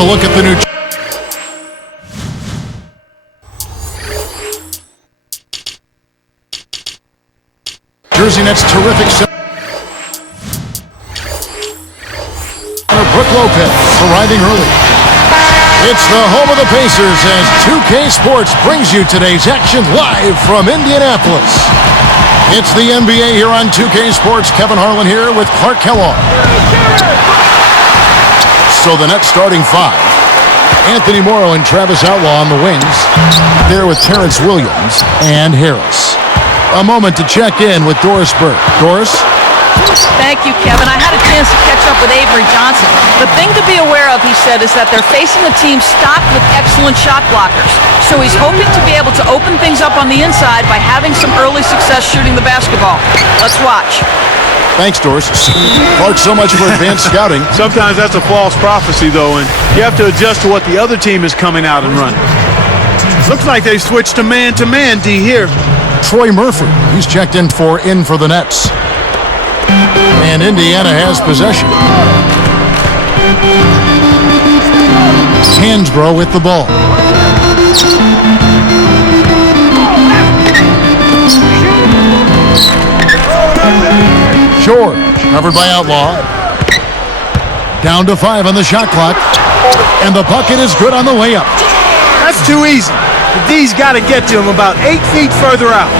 a look at the new Jersey Nets terrific center Brooke Lopez arriving early. It's the home of the Pacers as 2K Sports brings you today's action live from Indianapolis. It's the NBA here on 2K Sports. Kevin Harlan here with Clark Kellogg. So the Nets starting five. Anthony Morrow and Travis Outlaw on the wings. There with Terrence Williams and Harris. A moment to check in with Doris Burke. Doris? Thank you, Kevin. I had a chance to catch up with Avery Johnson. The thing to be aware of, he said, is that they're facing a team stocked with excellent shot blockers. So he's hoping to be able to open things up on the inside by having some early success shooting the basketball. Let's watch. Thanks, Doris. Clark, so much for advanced scouting. Sometimes that's a false prophecy, though, and you have to adjust to what the other team is coming out and running. Looks like they switched to man-to-man D here. Troy Murphy, he's checked in for the Nets. And Indiana has possession. Hansbrough with the ball. George, covered by Outlaw. Down to 5 on the shot clock. And the bucket is good on the way up. That's too easy. The D's got to get to him about 8 feet further out.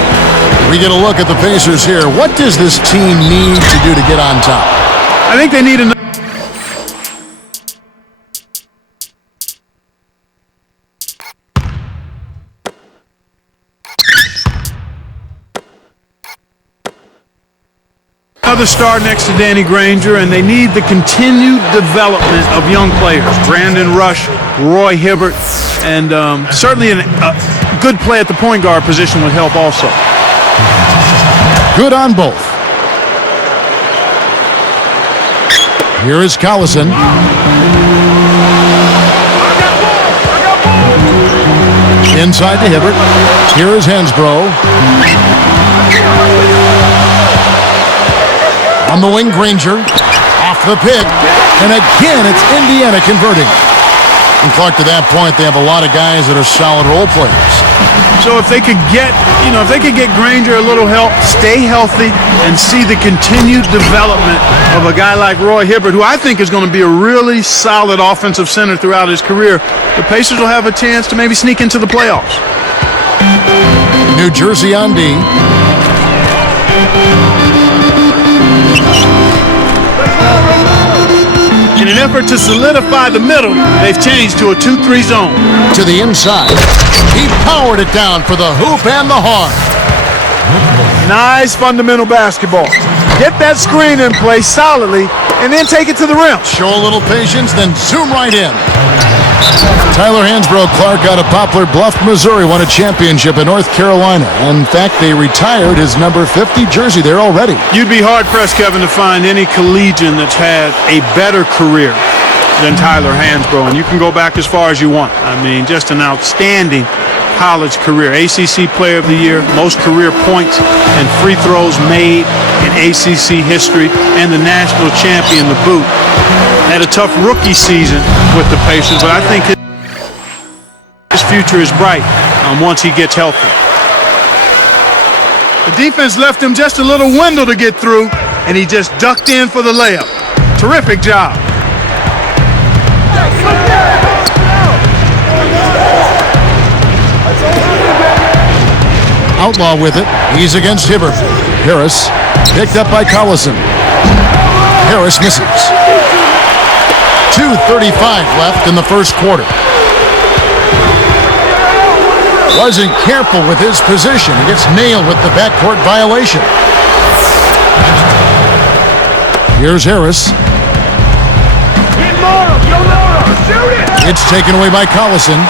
We get a look at the Pacers here. What does this team need to do to get on top? I think they need another star next to Danny Granger, and they need the continued development of young players. Brandon Rush, Roy Hibbert, and certainly a good play at the point guard position would help also. Good on both. Here is Collison. Inside to Hibbert. Here is Hansbrough. On the wing, Granger. Off the pick. And again, it's Indiana converting. And Clark, to that point, they have a lot of guys that are solid role players. So if they could get, if they could get Granger a little help, stay healthy, and see the continued development of a guy like Roy Hibbert, who I think is going to be a really solid offensive center throughout his career, the Pacers will have a chance to maybe sneak into the playoffs. New Jersey on D. In an effort to solidify the middle, they've changed to a 2-3 zone. To the inside. He powered it down for the hoop and the horn. Nice fundamental basketball. Get that screen in place solidly, and then take it to the rim. Show a little patience, then zoom right in. Tyler Hansbrough, Clark, out of Poplar Bluff, Missouri, won a championship in North Carolina. In fact, they retired his number 50 jersey there already. You'd be hard-pressed, Kevin, to find any collegian that's had a better career than Tyler Hansbrough, and you can go back as far as you want. I mean, just an outstanding college career. ACC Player of the Year, most career points and free throws made in ACC history, and the national champion, the boot. Had a tough rookie season with the Pacers, but I think his future is bright once he gets healthy. The defense left him just a little window to get through, and he just ducked in for the layup. Terrific job. Outlaw with it. He's against Hibbert. Harris picked up by Collison. Harris misses. 2:35 left in the first quarter. Wasn't careful with his position. He gets nailed with the backcourt violation. Here's Harris. It's taken away by Collison.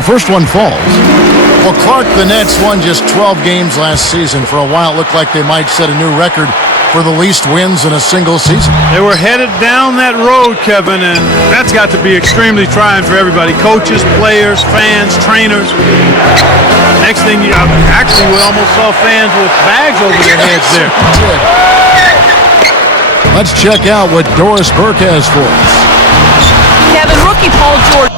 The first one falls. Well, Clark, the Nets won just 12 games last season. For a while, it looked like they might set a new record for the least wins in a single season. They were headed down that road, Kevin, and that's got to be extremely trying for everybody. Coaches, players, fans, trainers. Next thing you actually, we almost saw fans with bags over their heads there. Let's check out what Doris Burke has for us. Kevin, rookie Paul George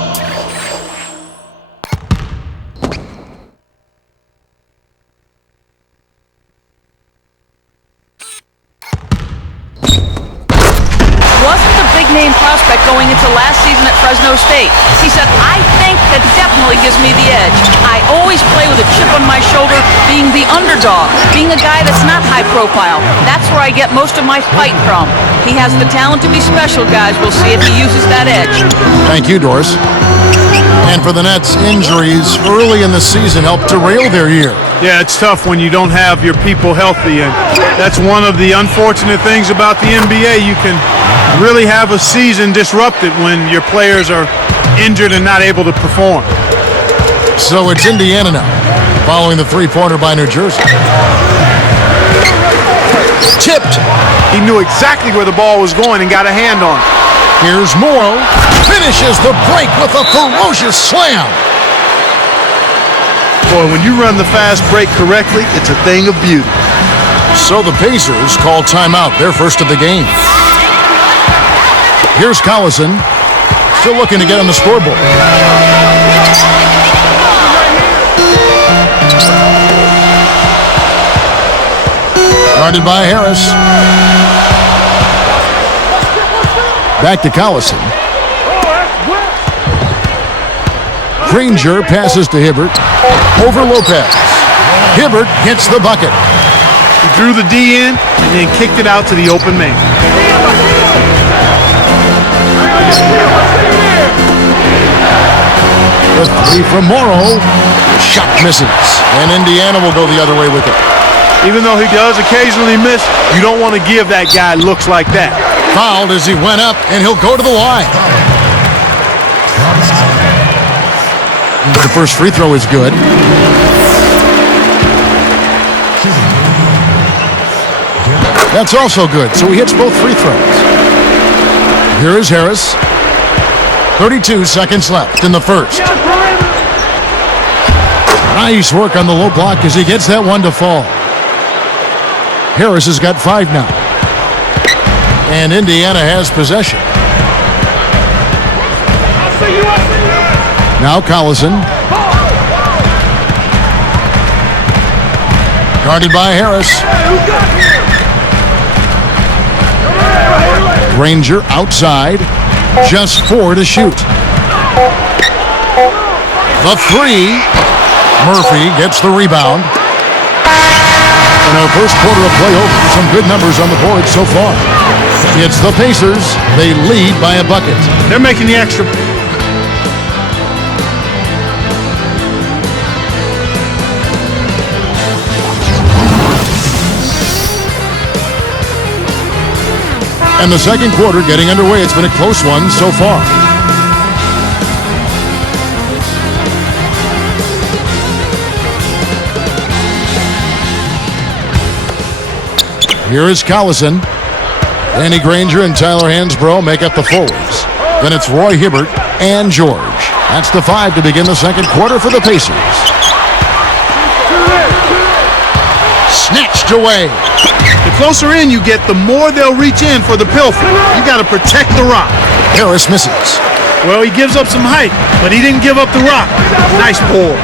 wasn't the big-name prospect going into last season at Fresno State. He said, I think that definitely gives me the edge. I always play with a chip on my shoulder, being the underdog, being a guy that's not high profile. That's where I get most of my fight from. He has the talent to be special, guys. We'll see if he uses that edge. Thank you, Doris. And for the Nets, injuries early in the season helped derail their year. Yeah, it's tough when you don't have your people healthy, and that's one of the unfortunate things about the NBA. You can really have a season disrupted when your players are injured and not able to perform. So it's Indiana now, following the three-pointer by New Jersey. Tipped. He knew exactly where the ball was going and got a hand on it. Here's Morrow. Finishes the break with a ferocious slam. Boy, when you run the fast break correctly, it's a thing of beauty. So the Pacers call timeout, their first of the game. Here's Collison, still looking to get on the scoreboard. Guarded by Harris. Back to Collison. Granger passes to Hibbert. Over Lopez. Hibbert gets the bucket. He drew the D in and then kicked it out to the open man. The three from Morrow. Shot misses. And Indiana will go the other way with it. Even though he does occasionally miss, you don't want to give that guy looks like that. Fouled as he went up, and he'll go to the line. The first free throw is good. That's also good, so he hits both free throws. Here is Harris. 32 seconds left in the first. Nice work on the low block as he gets that one to fall. Harris has got 5 now. And Indiana has possession. Now Collison. Guarded by Harris. Granger outside. Just 4 to shoot. The 3. Murphy gets the rebound. In our first quarter of play over, some good numbers on the board so far. It's the Pacers. They lead by a bucket. They're making the extra. And the second quarter getting underway. It's been a close one so far. Here is Collison. Danny Granger and Tyler Hansbrough make up the forwards. Then it's Roy Hibbert and George. That's the 5 to begin the second quarter for the Pacers. Snatched away. The closer in you get, the more they'll reach in for the pilfer. You got to protect the rock. Harris misses. Well, he gives up some height, but he didn't give up the rock. Nice pour.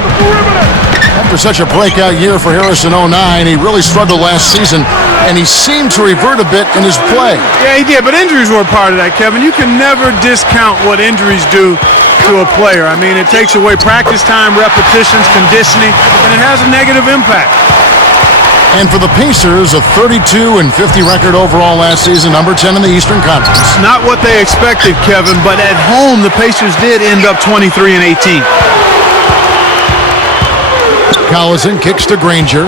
After such a breakout year for Harris in 09, he really struggled last season, and he seemed to revert a bit in his play. Yeah, he did, but injuries were a part of that, Kevin. You can never discount what injuries do to a player. I mean, it takes away practice time, repetitions, conditioning, and it has a negative impact. And for the Pacers, a 32-50 record overall last season, number 10 in the Eastern Conference. Not what they expected, Kevin, but at home, the Pacers did end up 23-18. Collison kicks to Granger.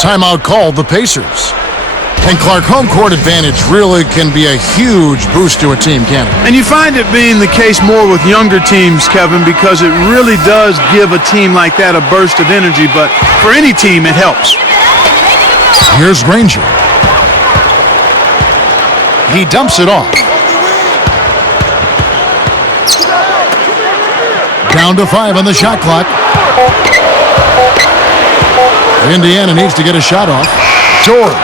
Timeout called the Pacers. And Clark, home court advantage really can be a huge boost to a team, can't it? And you find it being the case more with younger teams, Kevin, because it really does give a team like that a burst of energy. But for any team, it helps. Here's Granger. He dumps it off. Down to 5 on the shot clock. Indiana needs to get a shot off. George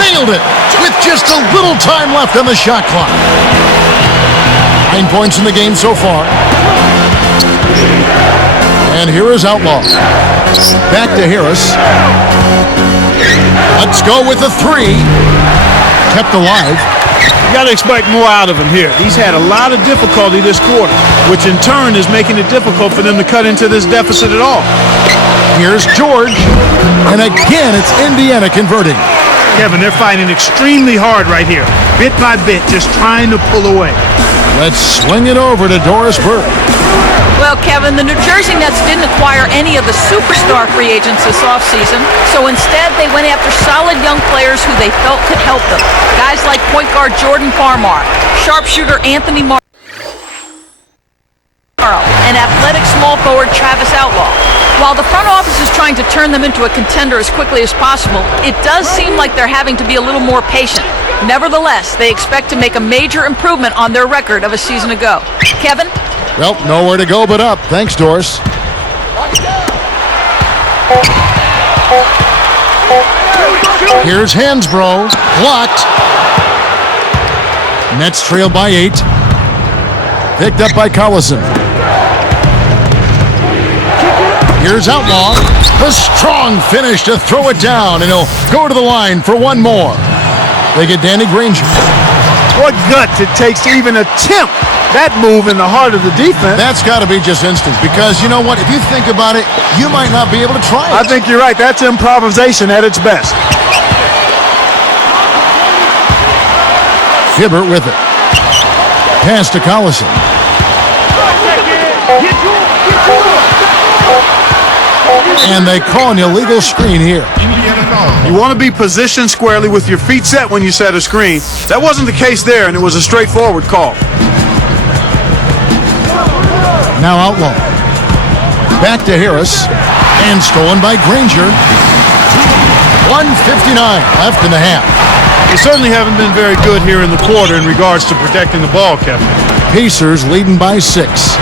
nailed it with just a little time left on the shot clock. 9 points in the game so far. And here is Outlaw. Back to Harris. Let's go with a 3. Kept alive. You got to expect more out of him here. He's had a lot of difficulty this quarter, which in turn is making it difficult for them to cut into this deficit at all. Here's George. And again, it's Indiana converting. Kevin, they're fighting extremely hard right here, bit by bit, just trying to pull away. Let's swing it over to Doris Burke. Well, Kevin, the New Jersey Nets didn't acquire any of the superstar free agents this offseason, so instead they went after solid young players who they felt could help them. Guys like point guard Jordan Farmar, sharpshooter Anthony Morrow, and athletic small forward Travis Outlaw. While the front office is trying to turn them into a contender as quickly as possible, it does seem like they're having to be a little more patient. Nevertheless, they expect to make a major improvement on their record of a season ago. Kevin? Well, nowhere to go but up. Thanks, Doris. Here's Hansbrough. Blocked. Nets trail by 8. Picked up by Collison. Here's Outlaw. A strong finish to throw it down, and he'll go to the line for one more. They get Danny Granger. What guts it takes to even attempt that move in the heart of the defense. That's got to be just instinct, because you know what? If you think about it, you might not be able to try it. I think you're right. That's improvisation at its best. Hibbert with it. Pass to Collison. And they call an illegal screen here. You want to be positioned squarely with your feet set when you set a screen. That wasn't the case there, and it was a straightforward call. Now Outlaw. Back to Harris. And stolen by Granger. 1:59 left in the half. They certainly haven't been very good here in the quarter in regards to protecting the ball, Kevin. Pacers leading by 6.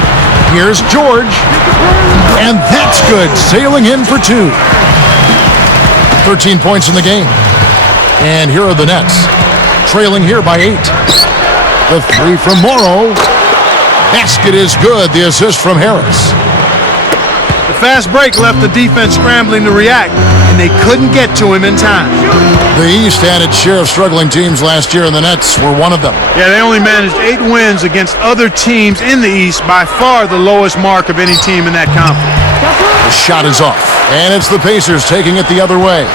Here's George. And that's good. Sailing in for 2. 13 points in the game. And here are the Nets. Trailing here by 8. The 3 from Morrow. Basket is good. The assist from Harris. The fast break left the defense scrambling to react, and they couldn't get to him in time. The East had its share of struggling teams last year, and the Nets were one of them. Yeah, they only managed 8 wins against other teams in the East, by far the lowest mark of any team in that conference. The shot is off, and it's the Pacers taking it the other way.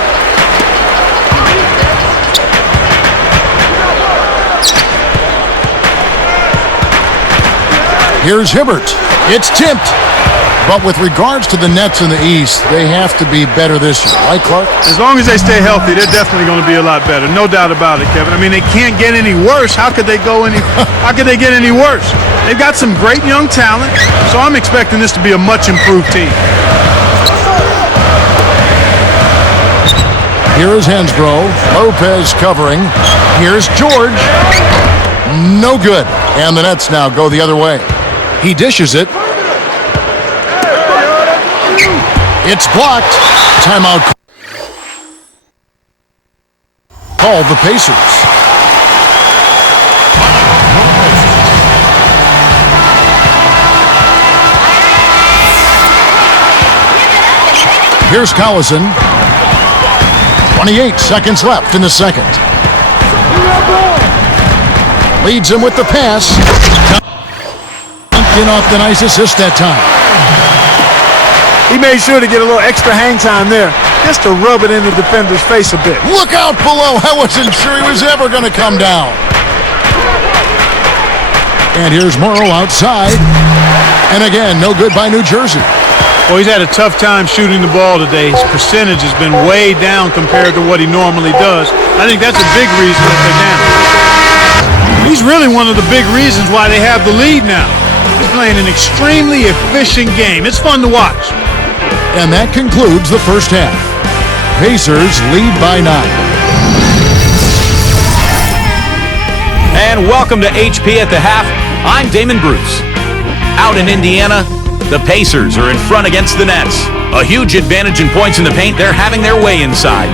Here's Hibbert. It's tipped. But with regards to the Nets in the East, they have to be better this year, right, Clark? As long as they stay healthy, they're definitely going to be a lot better. No doubt about it, Kevin. I mean, they can't get any worse. How could they get any worse? They've got some great young talent, so I'm expecting this to be a much improved team. Here is Hansbrough. Lopez covering. Here's George. No good. And the Nets now go the other way. He dishes it. It's blocked. Timeout called the Pacers. Here's Collison. 28 seconds left in the second. Leads him with the pass. Dunked in off the nice assist that time. He made sure to get a little extra hang time there, just to rub it in the defender's face a bit. Look out below. I wasn't sure he was ever going to come down. And here's Morrow outside. And again, no good by New Jersey. Well, he's had a tough time shooting the ball today. His percentage has been way down compared to what he normally does. I think that's a big reason that they're down. He's really one of the big reasons why they have the lead now. He's playing an extremely efficient game. It's fun to watch. And that concludes the first half. Pacers lead by 9. And welcome to HP at the half. I'm Damon Bruce. Out in Indiana, the Pacers are in front against the Nets. A huge advantage in points in the paint. They're having their way inside.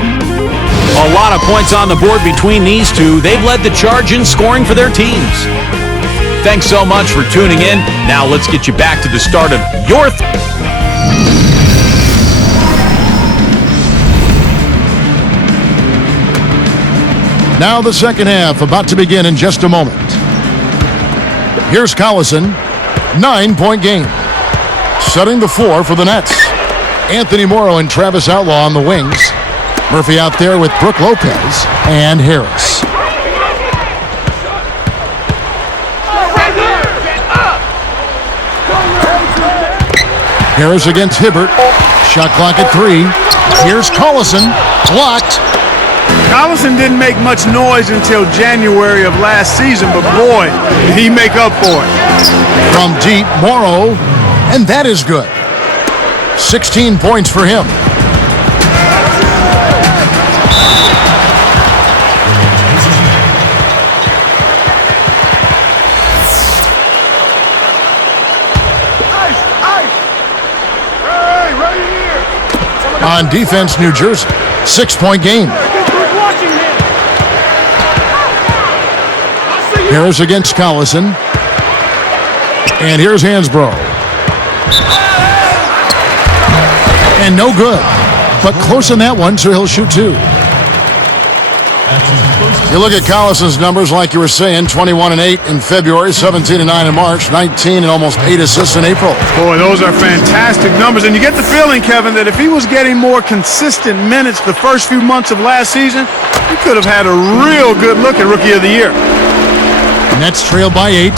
A lot of points on the board between these two. They've led the charge in scoring for their teams. Thanks so much for tuning in. Now let's get you back to the start of your... Now the second half about to begin in just a moment. Here's Collison, 9-point game. Setting the floor for the Nets. Anthony Morrow and Travis Outlaw on the wings. Murphy out there with Brook Lopez and Harris. Harris against Hibbert. Shot clock at 3. Here's Collison. Blocked. Collison didn't make much noise until January of last season, but boy, did he make up for it. From deep, Morrow, and that is good. 16 points for him. On defense, New Jersey, 6-point game. Harris against Collison. And here's Hansbrough. And no good. But close on that one, so he'll shoot 2. You look at Collison's numbers, like you were saying, 21 and 8 in February, 17 and 9 in March, 19 and almost 8 assists in April. Boy, those are fantastic numbers. And you get the feeling, Kevin, that if he was getting more consistent minutes the first few months of last season, he could have had a real good look at Rookie of the Year. Nets trailed by 8.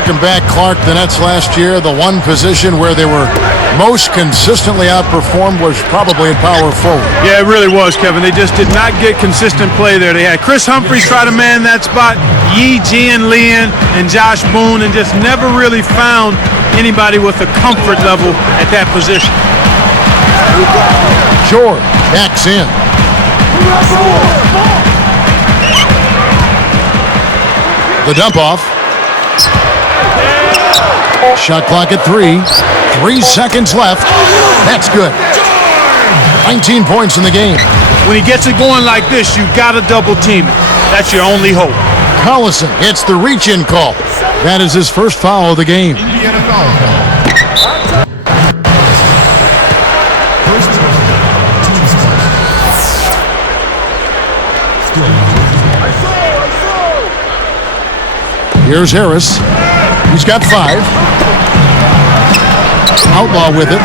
Looking back, Clark, the Nets last year, the one position where they were most consistently outperformed was probably at power forward. Yeah, it really was, Kevin. They just did not get consistent play there. They had Chris Humphries try to man that spot, Yi Jianlian and Josh Boone, and just never really found anybody with a comfort level at that position. George backs in. The dump off. Shot clock at 3. 3 seconds left. That's good. 19 points in the game. When he gets it going like this, you've got to double team it. That's your only hope. Collison hits the reach-in call. That is his first foul of the game. Here's Harris. He's got 5. Outlaw with it.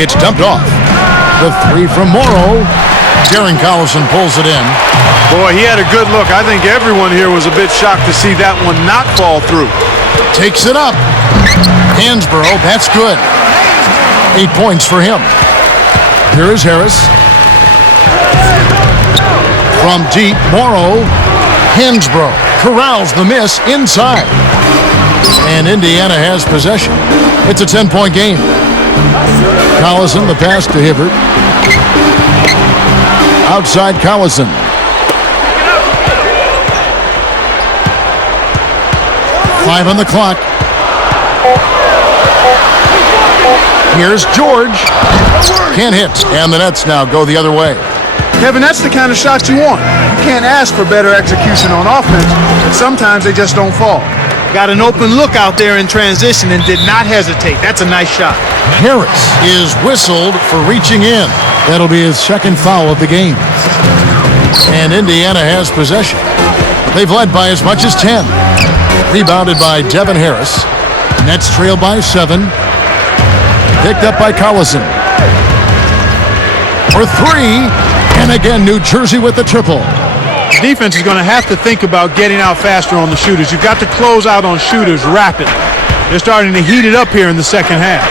It's dumped off. The 3 from Morrow. Darren Collison pulls it in. Boy, he had a good look. I think everyone here was a bit shocked to see that one not fall through. Takes it up. Hansbrough, that's good. 8 points for him. Here is Harris. From deep, Morrow. Hansbrough corrals the miss inside. And Indiana has possession. It's a 10-point game. Collison, the pass to Hibbert. Outside Collison. Five on the clock. Here's George. Can't hit. And the Nets now go the other way. Kevin, that's the kind of shots you want. You can't ask for better execution on offense, but sometimes they just don't fall. Got an open look out there in transition and did not hesitate. That's a nice shot. Harris is whistled for reaching in. That'll be his second foul of the game. And Indiana has possession. They've led by as much as 10. Rebounded by Devin Harris. Nets trail by 7. Picked up by Collison. For 3. And again, New Jersey with the triple. Defense is going to have to think about getting out faster on the shooters. You've got to close out on shooters rapidly. They're starting to heat it up here in the second half.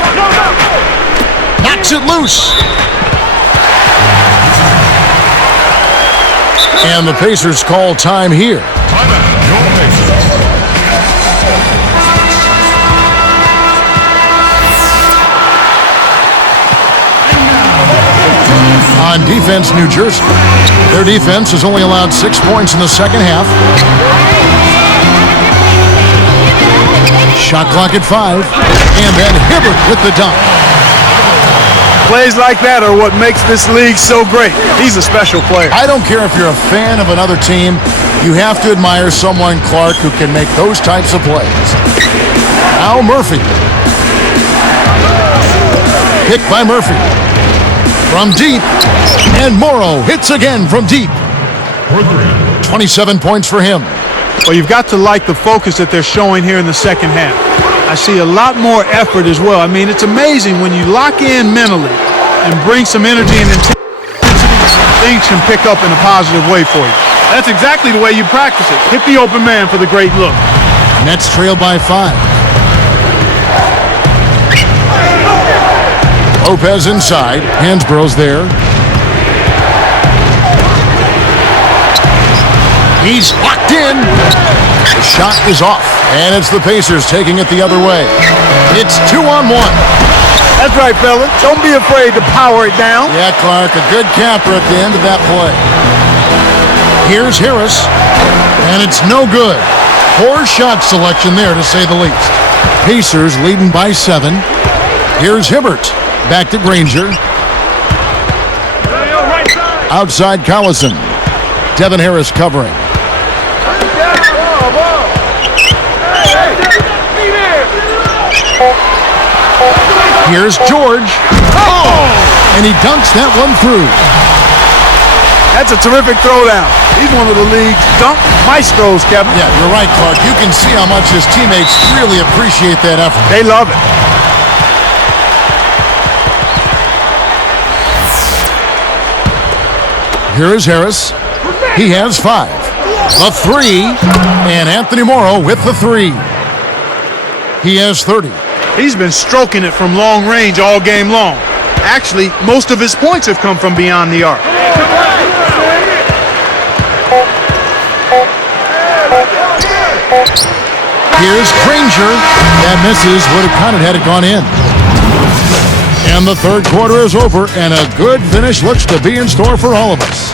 Knocks it loose. And the Pacers call time here. On defense, New Jersey. Their defense has only allowed 6 points in the second half. Shot clock at 5. And then Hibbert with the dunk. Plays like that are what makes this league so great. He's a special player. I don't care if you're a fan of another team, you have to admire someone, Clark, who can make those types of plays. Al Murphy. Picked by Murphy. From deep. And Morrow hits again from deep. 27 points for him. Well, you've got to like the focus that they're showing here in the second half. I see a lot more effort as well. I mean, it's amazing when you lock in mentally and bring some energy and intensity, things can pick up in a positive way for you. That's exactly the way you practice it. Hit the open man for the great look. Nets trail by 5. Lopez inside. Hansborough's there. He's locked in. The shot is off, and it's the Pacers taking it the other way. It's 2-on-1. That's right, fella. Don't be afraid to power it down. Yeah, Clark, a good capper at the end of that play. Here's Harris, and it's no good. Poor shot selection there, to say the least. Pacers leading by 7. Here's Hibbert. Back to Granger. Outside Collison. Devin Harris covering. Here's George. Oh! And he dunks that one through. That's a terrific throwdown. He's one of the league's dunk maestros, Kevin. Yeah, you're right, Clark. You can see how much his teammates really appreciate that effort. They love it. Here is Harris. He has 5. A 3. And Anthony Morrow with the 3. He has 30. He's been stroking it from long range all game long. Actually, most of his points have come from beyond the arc. Here's Granger. That misses. Would have counted had it gone in. And the third quarter is over, and a good finish looks to be in store for all of us.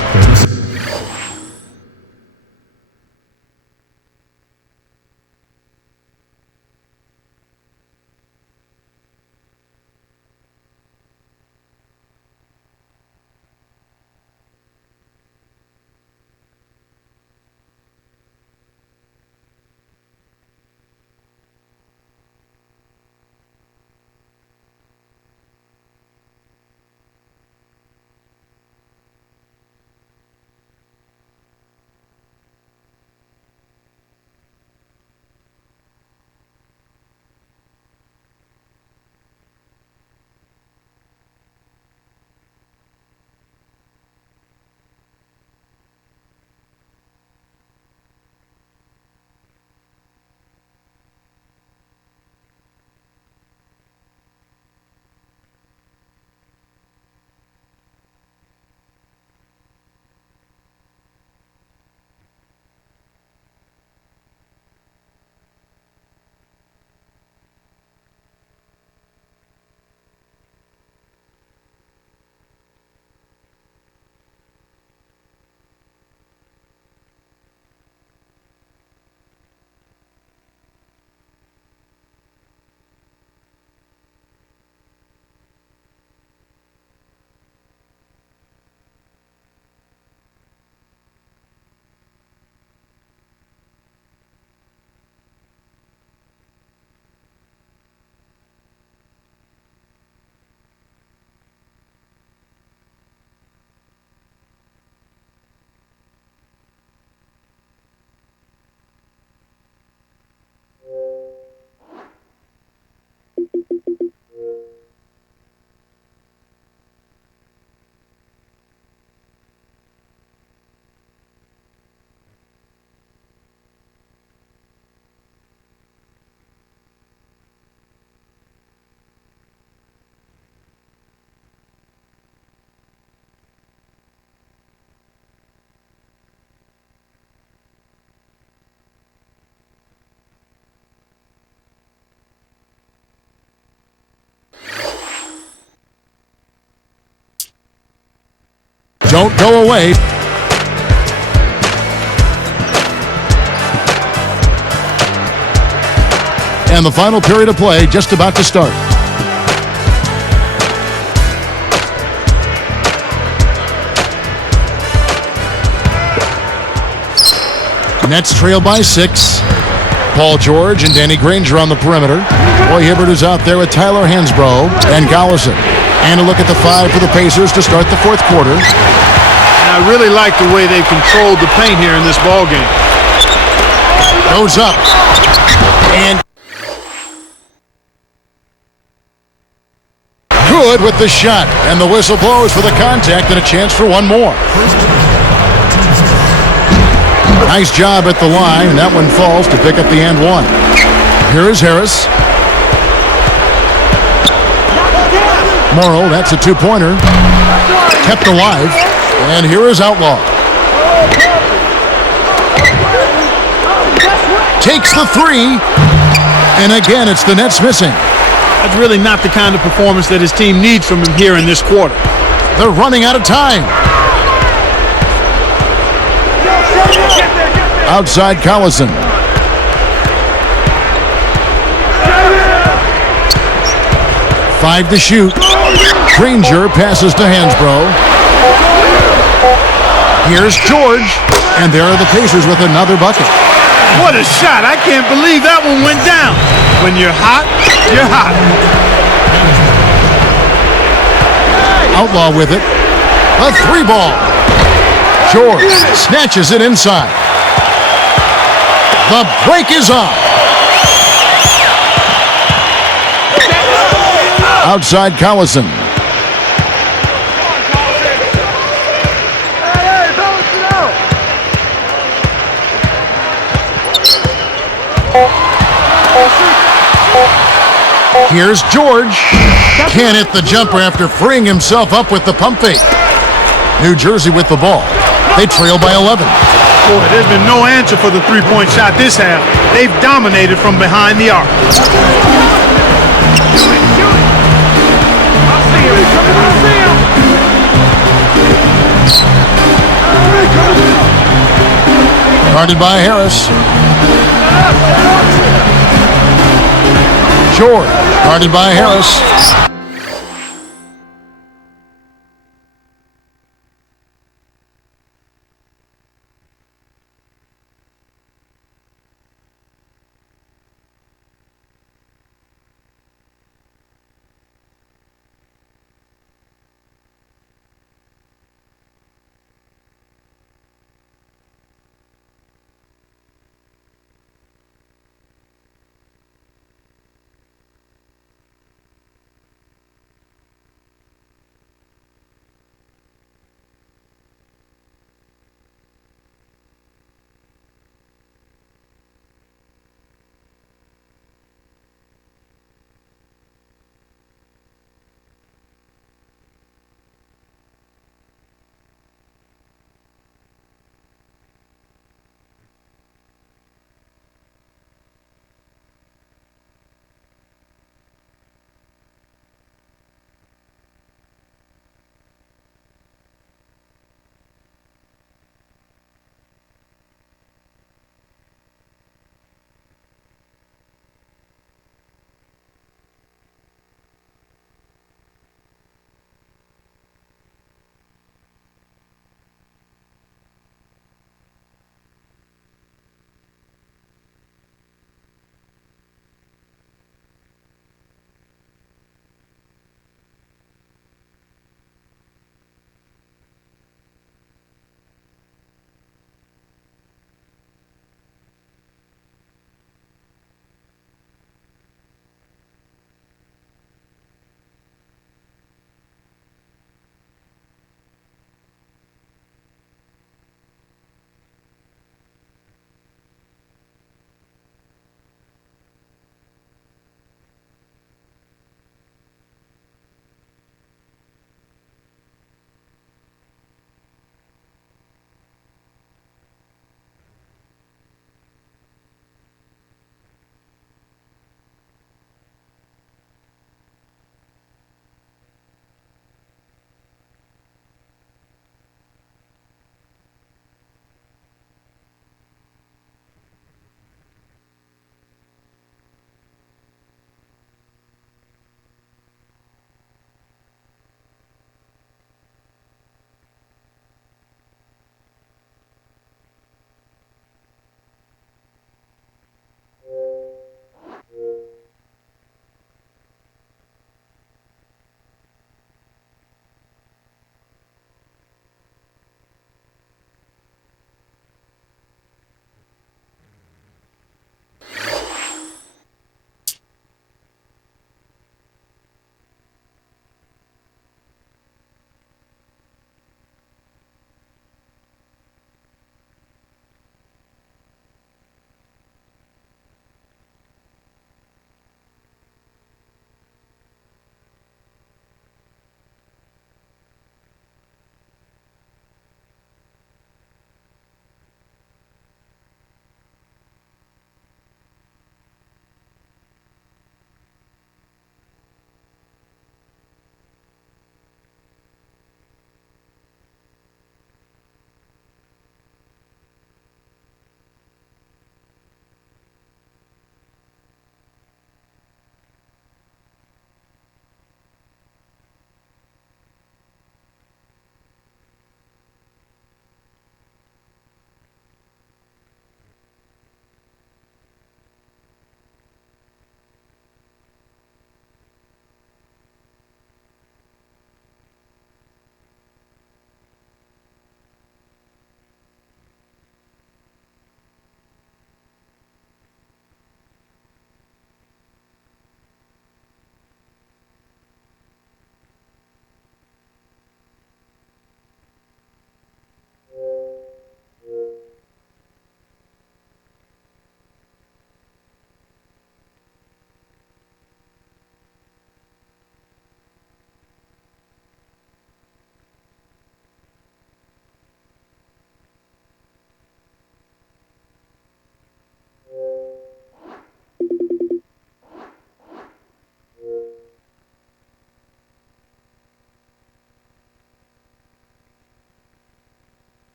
Don't go away. And the final period of play just about to start. Nets trail by 6. Paul George and Danny Granger on the perimeter. Roy Hibbert is out there with Tyler Hansbrough and Gollison. And a look at the 5 for the Pacers to start the fourth quarter. And I really like the way they've controlled the paint here in this ball game. Goes up. And good with the shot. And the whistle blows for the contact and a chance for one more. Nice job at the line, and that one falls to pick up the and one. Here is Harris. Morrow, that's a two-pointer. Kept alive. And here is Outlaw. Takes the 3. And again, it's the Nets missing. That's really not the kind of performance that his team needs from him here in this quarter. They're running out of time. Outside Collison. Five to shoot. Granger passes to Hansbrough. Here's George. And there are the Pacers with another bucket. What a shot. I can't believe that one went down. When you're hot, you're hot. Outlaw with it. A 3-ball. George snatches it inside. The break is on. Outside Collison. Here's George. Can't hit the jumper after freeing himself up with the pump fake. New Jersey with the ball. They trail by 11. Boy, there's been no answer for the three-point shot this half. They've dominated from behind the arc. Guarded by Harris. George, guarded by Harris.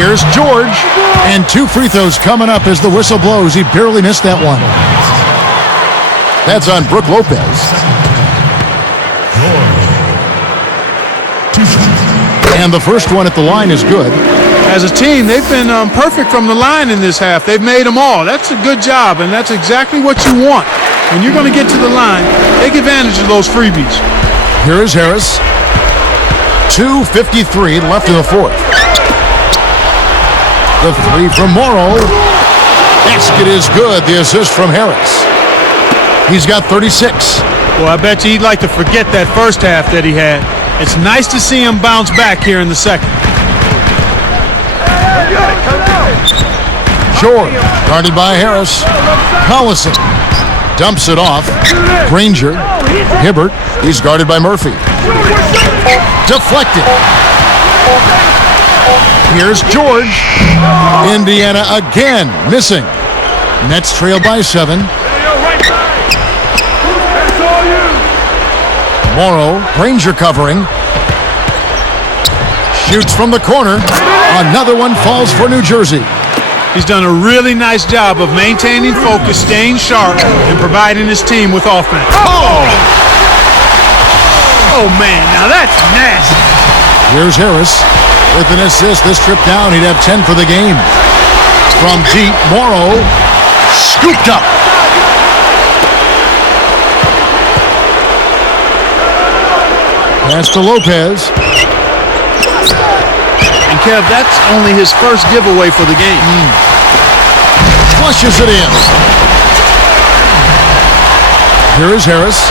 Here's George, and 2 free throws coming up as the whistle blows. He barely missed that one. That's on Brook Lopez. And the first one at the line is good. As a team, they've been perfect from the line in this half. They've made them all. That's a good job, and that's exactly what you want. When you're going to get to the line, take advantage of those freebies. Here is Harris. 2:53 left in the fourth. The 3 from Morrow. Basket is good. The assist from Harris. He's got 36. Well, I bet you he'd like to forget that first half that he had. It's nice to see him bounce back here in the second. George, guarded by Harris. Collison dumps it off. Granger. Hibbert, he's guarded by Murphy. Deflected. Here's George. Indiana again missing. Nets trail by 7. Morrow, Granger covering. Shoots from the corner. Another one falls for New Jersey. He's done a really nice job of maintaining focus, staying sharp, and providing his team with offense. Oh, man, now that's nasty. Here's Harris with an assist. This trip down, he'd have 10 for the game. From deep, Morrow scooped up. Pass to Lopez. And Kev, that's only his first giveaway for the game. Flushes it in. Here is Harris.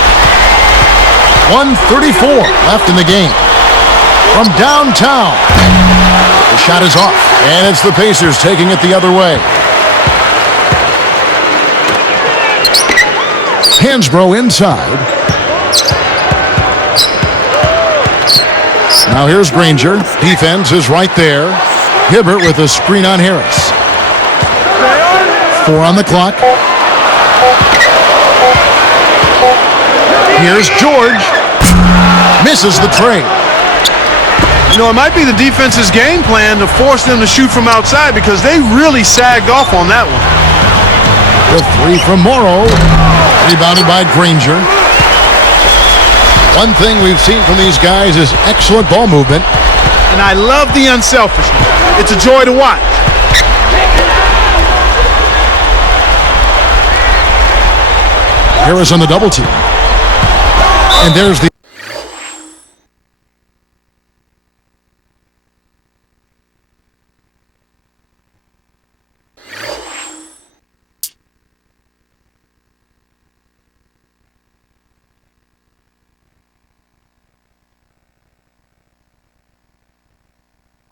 1:34 left in the game. From downtown. The shot is off. And it's the Pacers taking it the other way. Hansbrough inside. Now here's Granger. Defense is right there. Hibbert with a screen on Harris. 4 on the clock. Here's George. Misses the trade. You know, it might be the defense's game plan to force them to shoot from outside because they really sagged off on that one. The 3 from Morrow. Rebounded by Granger. One thing we've seen from these guys is excellent ball movement. And I love the unselfishness. It's a joy to watch. Harris on the double team. And there's the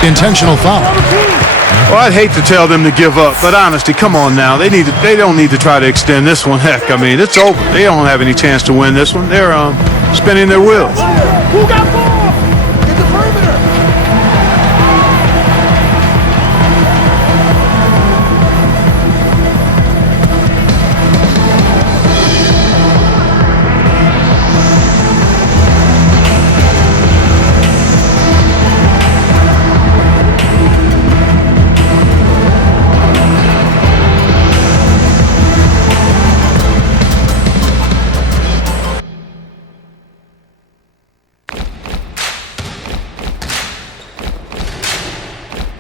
intentional foul. Well, I'd hate to tell them to give up, but honestly, come on now. They don't need to try to extend this one. Heck, I mean, it's over. They don't have any chance to win this one. They're spinning their wheels. Who got ball? Get the perimeter.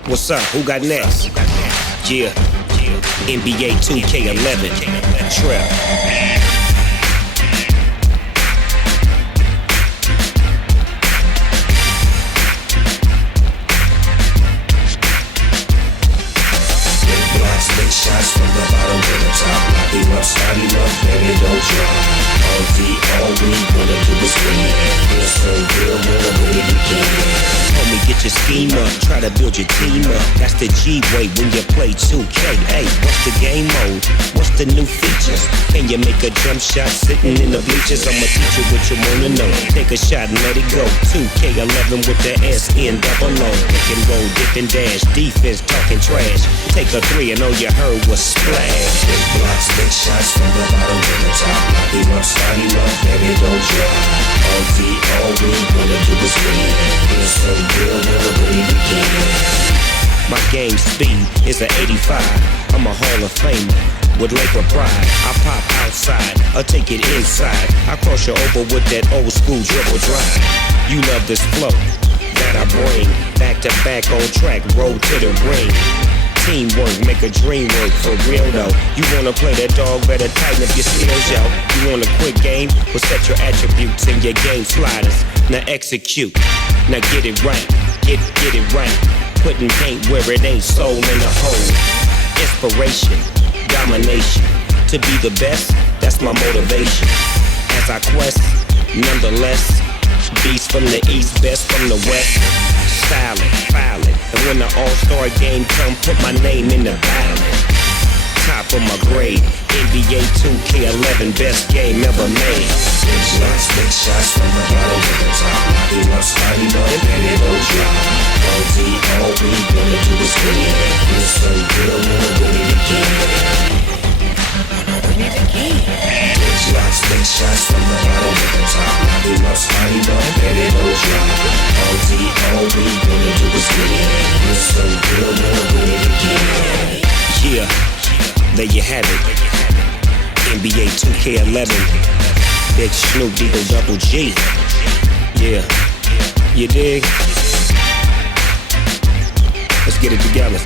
What's up? Who got next? Yeah. NBA 2K11. Trap. Big shots from the bottom to the top. Lock him up, start him up, baby, don't drop. All we wanna do is win. Feel so good when I'm ready to begin. Homie, get your scheme up, try to build your team up. That's the G-way when you play 2K. Hey, what's the game mode? What's the new feature? Can you make a jump shot sitting in the bleachers? I'ma teach you what you wanna know. Take a shot and let it go. 2K11 with the S-N double O. Pick and roll, dip and dash. Defense talking trash. Take a 3 and all you heard was splash. Big blocks, big shots from the bottom to the top. Lock him up, start him up, baby, don't drop. All we wanna do is win. Feel so good when I'm ready to begin. My game speed is an 85. I'm a Hall of Famer with Laker pride. I pop outside, I'll take it inside. I cross you over with that old school dribble drive. You love this flow that I bring, back to back on track, roll to the ring. Teamwork, make a dream work, for real though. You wanna play that dog, better tighten up your skills, yo. You want a quick game? Well, set your attributes in your game sliders. Now execute, now get it right, get it right. Putting paint where it ain't, soul in the hole. Inspiration, domination. To be the best, that's my motivation. As I quest, nonetheless. Beast from the east, best from the west. Silent, violent. And when the all-star game come, put my name in the ballot. Top of my grade, NBA 2K11, best game ever made. Big shots from the bottom to the top. We must find up and it don't drop. All we gonna do is win. We're so good, we'll win it again. Big shots from the bottom to the top. We must find up and it don't drop. All we gonna do is win. We're so good, we'll win it again. Yeah, there you have it. NBA 2K11. Big Snoop Deagle Double G. Yeah, you dig? Let's get it together.